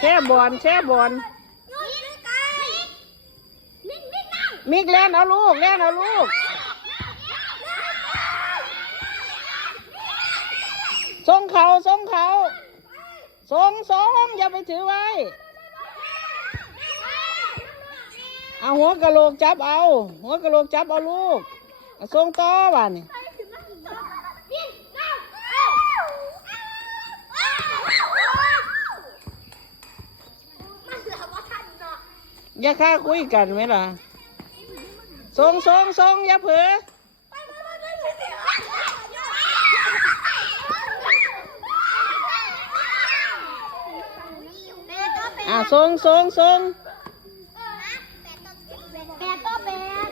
แช่บอลแช่บอลมิกเล่นเอาลูกเล่นเอาลูกส่งเขาส่งเขาส่งส่งอย่าไปถือไว้ เอาหัวกะโหลกจับเอา หัวกะโหลกจับเอาลูกส่งต่อบ้านี่ อย่าค่าคุยกันไหมล่ะส่งส่งส่งอย่าเผลออะส่งส่งส่งแปดก็แปด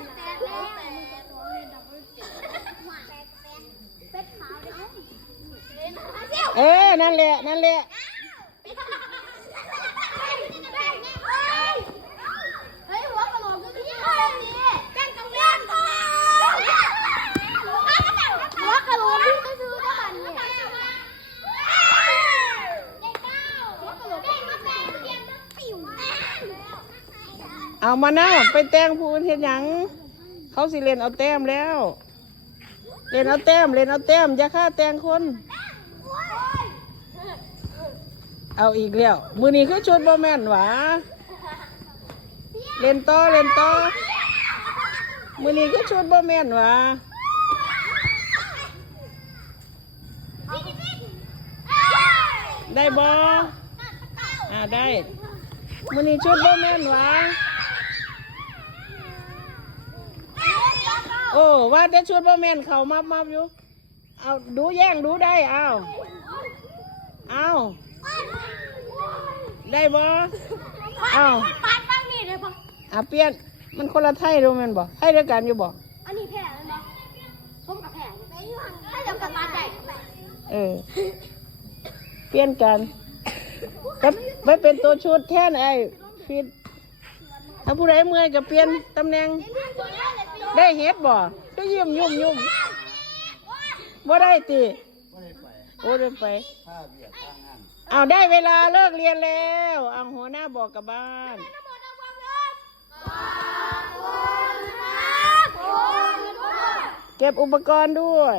เออ นั่นแหละ นั่นแหละ เฮ้ยหัวกระโหลกอยู่ที่นี่แป้งตรงเล่นก่อนหัวกระโหลกที่จะซื้อได้บันเนี่ยหัวกระโหลกแป้งมาแป้งเทียมมาปิว เอามานะไปแต่งผู้อื่นเห็นหยังเขาสิเล่นเอาแต้มแล้วเล่นเอาแต้มเล่นเอาแต้มอย่าฆ่าแต่งคน เอาอีกแล้วมือนี้คือชุดบ่แม่นหวะเล่นต่อเล่นต่อมือนี้คือชุดบ่แม่นหวะได้บ่อ่าได้มือนี้ชุดบ่แม่นหวะ โอ้ว่าแต่ชุดบ่แม่นเขามับมับอยู่เอาดูแย่งดูได้เอาเอาได้บ่เอาปาดบ้างนี่เลยปะอะเปลี่ยนมันคนละไทยรู้มันบ่ไทยเดียวกันอยู่บ่อันนี้แผ่เลยนะส้มกับแผ่ถ้าเดียวกับปาดได้เออเปลี่ยนกันก็ไปเป็นตัวชุดแทนไอ้ฟิต ถ้าผู้ใดเมื่อยก็เปลี่ยนตำแหน่ง ได้เฮ็ดบ่ก็ยืมยุ่มยุ่มบ่ได้ติโอ้ได้ไป เอาได้เวลาเลิกเรียนแล้วเอาหัวหน้าบอกกับบ้านเก็บอุปกรณ์ด้วย